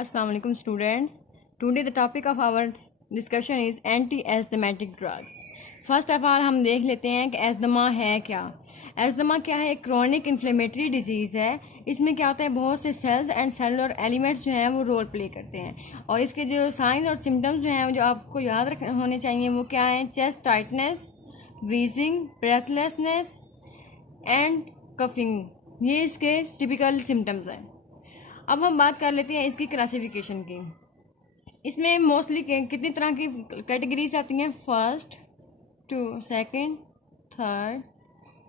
Assalamu alaikum students. Today the topic of our discussion is anti-asthmatic drugs. First of all हम देख लेते हैं कि एस्थमा है क्या। एस्थमा क्या है? एक क्रॉनिक इन्फ्लेमेटरी डिजीज़ है। इसमें क्या होता है, बहुत से सेल्स एंड सेलुलर एलिमेंट्स जो हैं वो रोल प्ले करते हैं और इसके जो साइंस और सिम्टम्स जो हैं जो आपको याद रख होने चाहिए वो क्या हैं? Chest tightness, wheezing, breathlessness and coughing, ये इसके टिपिकल सिम्टम्स हैं। अब हम बात कर लेते हैं इसकी क्लासिफिकेशन की। इसमें मोस्टली कितनी तरह की कैटेगरीज आती हैं? First, two, second, third,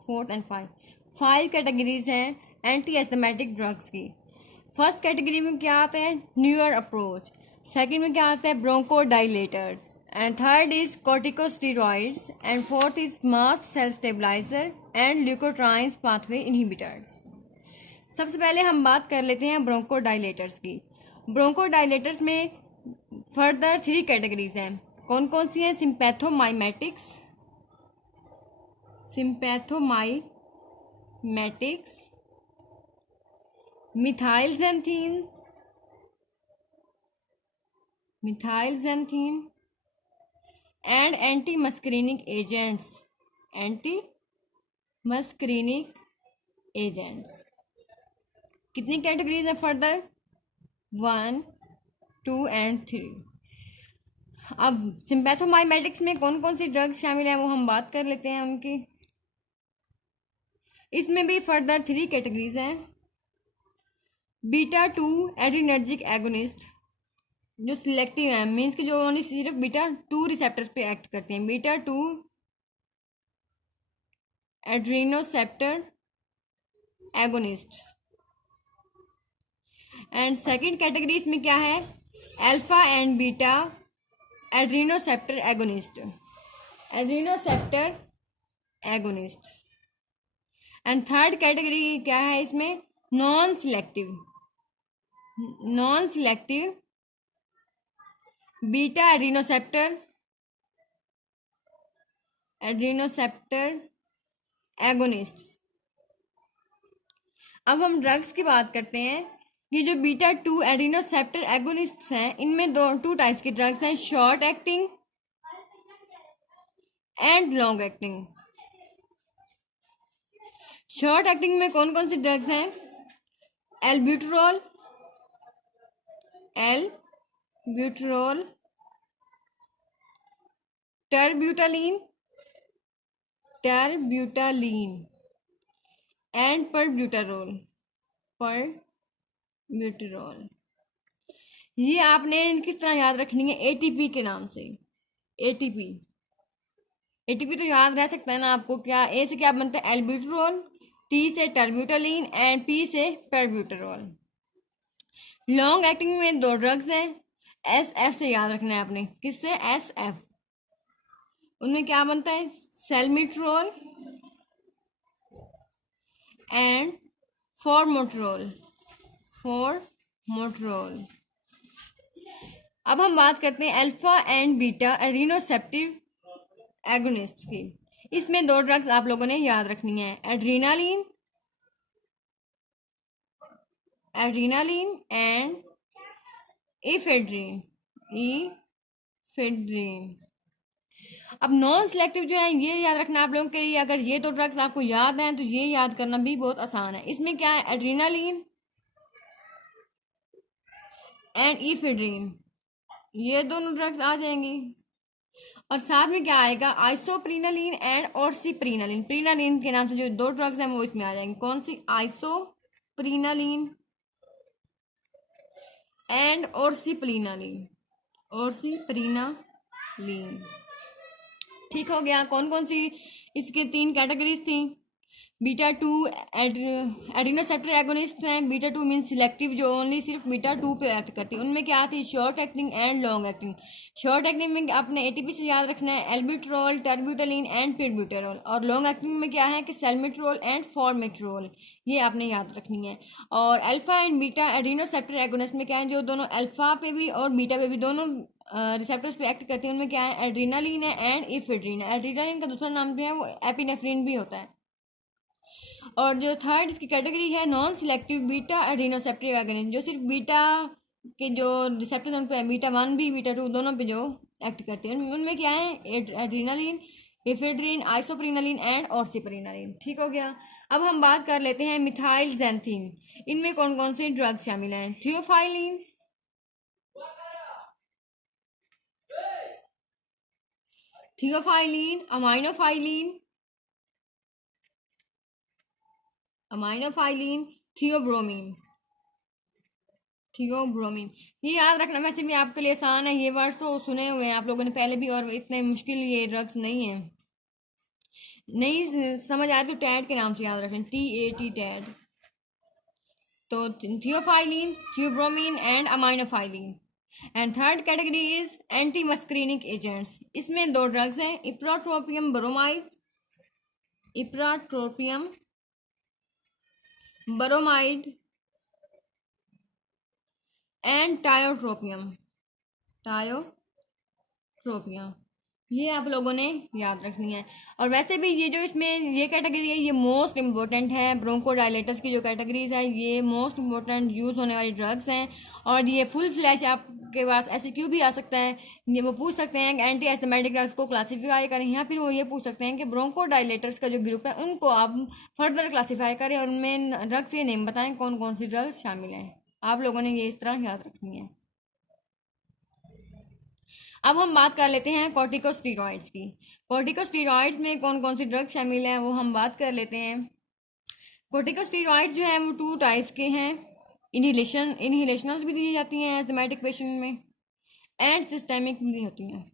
fourth and five categories हैं एंटी एस्थमेटिक ड्रग्स की। फर्स्ट कैटेगरी में क्या आता है? Newer approach. सेकंड में क्या आता है? Bronchodilators and third is corticosteroids and fourth is mast cell stabiliser and leukotrienes pathway inhibitors. सबसे पहले हम बात कर लेते हैं ब्रोंकोडाइलेटर्स की। ब्रोंकोडाइलेटर्स में फर्दर 3 कैटेगरीज हैं। कौन कौन सी हैं? सिम्पैथोमाइमेटिक्स, मिथाइलजेंथीन एंड एंटी मस्करीनिक एजेंट्स। कितनी कैटेगरीज हैं फर्दर? 1, 2 एंड 3। अब सिम्पैथोमाइमेटिक्स में कौन कौन सी ड्रग्स शामिल हैं वो हम बात कर लेते हैं उनकी। इसमें भी फर्दर 3 कैटेगरीज हैं। बीटा 2 एड्रीनर्जिक एगोनिस्ट जो सिलेक्टिव हैं, मीन्स कि जो ओनली सिर्फ बीटा 2 रिसेप्टर्स पे एक्ट करते हैं। Beta 2 adrenoceptor agonist. And second category इसमें क्या है? Alpha and beta adrenoceptor agonist. And third category क्या है इसमें? Non selective beta adrenoceptor agonist. अब हम ड्रग्स की बात करते हैं। ये जो बीटा 2 एड्रीनोसेप्टर एगोनिस्ट्स हैं इनमें 2 टाइप्स की ड्रग्स हैं, short acting and long acting. Short acting में कौन कौन सी ड्रग्स हैं? एल्ब्यूटरॉल, टर्ब्यूटालीन एंड परब्यूटारोल। ये आपने किस तरह याद रखनी है? एटीपी के नाम से। एटीपी तो याद रह सकता है ना आपको। क्या ए से क्या बनता है? एल्ब्यूटरॉल, टी से टर्ब्यूटालीन एंड पी से परब्यूटारोल। लॉन्ग एक्टिंग में 2 ड्रग्स हैं, SF से याद रखना है आपने। किससे? SF। उनमें क्या बनता है? सेल्मिट्रोल एंड फॉर्मोट्रोल। अब हम बात करते हैं अल्फा एंड बीटा एड्रीनोसेप्टिव एगोनिस्ट की। इसमें 2 ड्रग्स आप लोगों ने याद रखनी है, एड्रीनालीन एंड इफेड्रीन। अब नॉन सिलेक्टिव जो है ये याद रखना आप लोगों के लिए। अगर ये 2 ड्रग्स आपको याद हैं तो ये याद करना भी बहुत आसान है। इसमें क्या है? एड्रीनालीन एंड इफेड्रीन, ये दोनों ड्रग्स आ जाएंगी। और साथ में क्या आएगा? आइसोप्रीनालीन एंड ऑर्सिप्रीनालीन। प्रीनालीन के नाम से जो 2 ड्रग्स हैं वो इसमें आ जाएंगे। कौन सी? आइसोप्रीनालीन एंड ऑर्सिप्रीनालीन। ठीक हो गया। कौन कौन सी इसके 3 कैटेगरीज थी? बीटा 2 एड्रीनोसेप्टर एगोनिस्ट हैं। बीटा 2 मीन सिलेक्टिव जो ओनली सिर्फ बीटा 2 पे एक्ट करती है। उनमें क्या थी? Short acting and long acting. Short acting में आपने एटीपी से याद रखना है एल्ब्यूटरॉल, टर्ब्यूटालीन एंड पिरब्यूटेरॉल। और लॉन्ग एक्टिंग में क्या है कि सेल्मिट्रोल एंड फॉर्मेट्रोल, ये आपने याद रखनी है। और alpha and beta adrenoceptor agonist में क्या है? जो दोनों अल्फा पे भी और बीटा पे भी दोनों रिसेप्टर्स पे एक्ट करती है। उनमें क्या है? एड्रीनालीन है एंड इफेड्रीन है। एड्रीनालीन का दूसरा नाम जो है वो एपिनेफ्रिन भी होता है। और जो थर्ड इसकी कैटेगरी है नॉन सिलेक्टिव बीटा एड्रीनोसेप्टिव एगोनिस्ट, जो सिर्फ बीटा के जो रिसेप्टर्स उन पे बीटा 1 भी बीटा 2 दोनों पे जो एक्ट करते हैं, उनमें क्या है, एड्रीनालिन, इफेड्रिन, आइसोप्रिनालिन एंड ऑर्सिप्रिनालिन। ठीक हो गया। अब हम बात कर लेते हैं मिथाइल ज़ैंथीन। इनमें कौन कौन से ड्रग्स शामिल हैं? Theophylline, aminophylline, theobromine, theobromine. ये याद रखना वैसे भी आपके लिए आसान है, ये वर्ड्स तो सुने हुए हैं आप लोगों ने पहले भी, और इतने मुश्किल ये ड्रग्स नहीं है। नहीं समझ आए तो टैड के नाम से याद रखें, TAT, टैड। तो theophylline, theobromine and aminophylline. And third category is antimuscarinic agents. इसमें दो ड्रग्स हैं, ipratropium bromide, ipratropium bromide and tiotropium. ये आप लोगों ने याद रखनी है। और वैसे भी ये जो इसमें ये कैटेगरी है, ये मोस्ट इम्पोर्टेंट है। ब्रोंकोडायलेटर्स की जो कैटेगरीज है, ये मोस्ट इम्पोर्टेंट यूज़ होने वाली ड्रग्स हैं। और ये फुल फ्लैश आपके पास ऐसे क्यों भी आ सकता है, ये वो पूछ सकते हैं कि एंटी एस्थमेटिक ड्रग्स को क्लासीफाई करें, या फिर वो ये पूछ सकते हैं कि ब्रोंकोडायलेटर्स का जो ग्रुप है उनको आप फर्दर क्लासीफाई करें और उनमें ड्रग्स के नेम बताएं कौन कौन सी ड्रग्स शामिल हैं। आप लोगों ने ये इस तरह याद रखनी है। अब हम बात कर लेते हैं कॉर्टिकोस्टेरॉइड्स की। कॉर्टिकोस्टेरॉइड्स में कौन कौन सी ड्रग शामिल हैं वो हम बात कर लेते हैं। कॉर्टिकोस्टेरॉइड्स जो है वो 2 टाइप्स के हैं। इनहेलेशनल्स भी दी जाती हैं एस्थमेटिक पेशेंट में, एंड सिस्टेमिक भी होती हैं।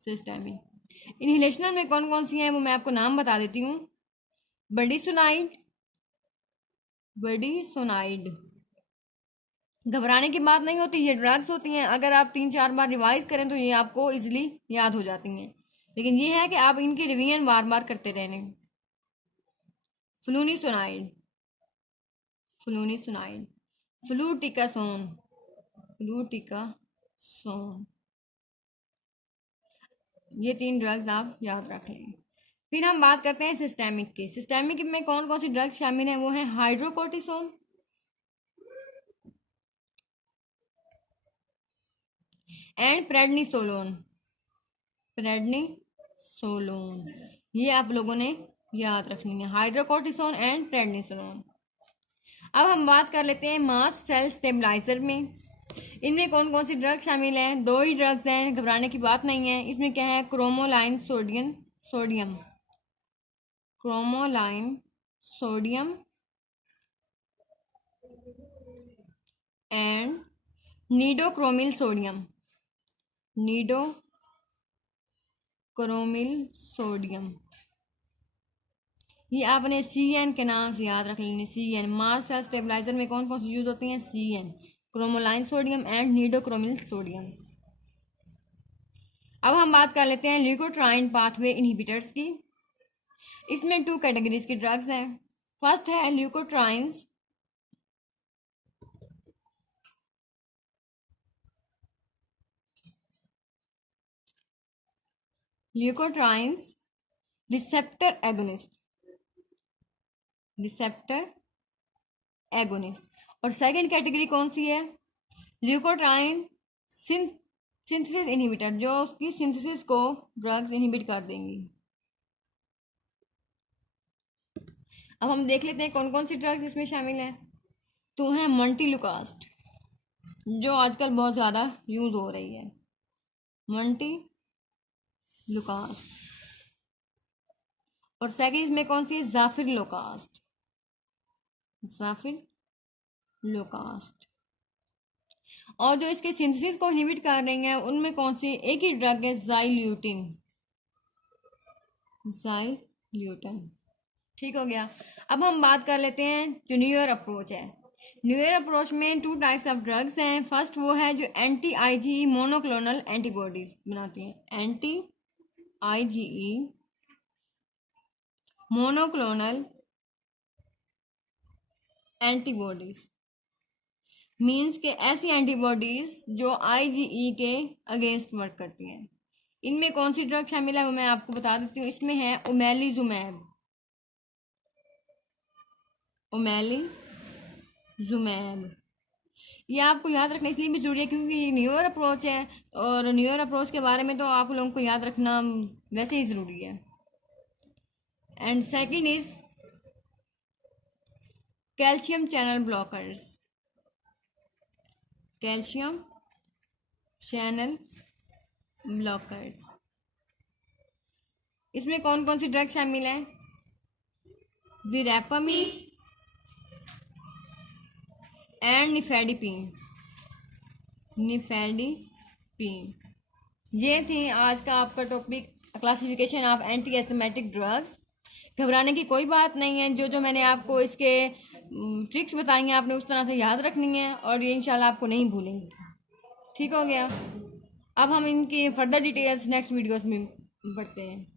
सिस्टेमिक इनहेलेशनल में कौन कौन सी हैं वो मैं आपको नाम बता देती हूँ। बर्डीसोनाइड, घबराने की बात नहीं होती, ये ड्रग्स होती हैं। अगर आप 3-4 बार रिवाइज करें तो ये आपको इजीली याद हो जाती हैं, लेकिन ये है कि आप इनकी रिवीजन बार बार करते रहने। फ्लूनीसोनाइड, फ्लूटिकासोन, ये 3 ड्रग्स आप याद रख लें। फिर हम बात करते हैं सिस्टेमिक की। सिस्टेमिक में कौन कौन सी ड्रग्स शामिल हैं वो हैं हाइड्रोकोर्टिसोन एंड प्रेडनिसोलोन। ये आप लोगों ने याद रखनी है, हाइड्रोकोर्टिसोन एंड प्रेडनिसोलोन। अब हम बात कर लेते हैं मास्ट सेल स्टेबलाइजर में। इनमें कौन कौन सी ड्रग शामिल हैं? 2 ही ड्रग्स हैं, घबराने की बात नहीं है। इसमें क्या है, क्रोमोलाइन सोडियम एंड नीडोक्रोमिल सोडियम। ये आपने CN के नाम से याद रख लेनी। CN मास सेल स्टेबलाइजर में कौन कौन सी यूज होती हैं? CN, cromolyn sodium and nedocromil sodium. अब हम बात कर लेते हैं ल्यूकोट्राइन पाथवे इनहिबिटर्स की। इसमें 2 कैटेगरीज की ड्रग्स हैं। फर्स्ट है ल्यूकोट्राइंस रिसेप्टर एगोनिस्ट। और सेकंड कैटेगरी कौन सी है? ल्यूकोट्राइन सिंथेसिस इनहिबिटर, जो उसकी सिंथेसिस को ड्रग्स इनहिबिट कर देंगी। अब हम देख लेते हैं कौन कौन सी ड्रग्स इसमें शामिल हैं। तो है मल्टीलुकास्ट, जो आजकल बहुत ज़्यादा यूज़ हो रही है, मल्टीलुकास्ट। और सेकंड इसमें कौन सी है? जाफिरलोकास्ट। और जो इसके सिंथेसिस को इनहिबिट कर रही हैं उनमें कौन सी? एक ही ड्रग है, ज़ाइल्यूटिन। ठीक हो गया। अब हम बात कर लेते हैं जो न्यूयर अप्रोच है। न्यूयर अप्रोच में 2 टाइप्स ऑफ ड्रग्स हैं। फर्स्ट वो है जो anti-IgE मोनोक्लोनल एंटीबॉडीज बनाती हैं, anti-IgE मोनोक्लोनल एंटीबॉडीज। मीन्स के ऐसी एंटीबॉडीज जो IgE के अगेंस्ट वर्क करती हैं। इनमें कौन सी ड्रग शामिल है वो मैं आपको बता देती हूँ। इसमें है ओमेलिजुमैब, ये आपको याद रखना इसलिए भी ज़रूरी है क्योंकि ये न्यू ईयर अप्रोच है, और न्यू ईयर अप्रोच के बारे में तो आप लोगों को याद रखना वैसे ही ज़रूरी है। And second is calcium channel blockers. Calcium channel blockers, इसमें कौन कौन सी ड्रग शामिल है? विरेपामिन एंड निफेडिपिन। ये थी आज का आपका topic, classification of anti asthmatic drugs. घबराने की कोई बात नहीं है, जो जो मैंने आपको इसके ट्रिक्स बताई हैं आपने उस तरह से याद रखनी है और ये इंशाल्लाह आपको नहीं भूलेंगे। ठीक हो गया। अब हम इनकी फर्दर डिटेल्स नेक्स्ट वीडियोस में बढ़ते हैं।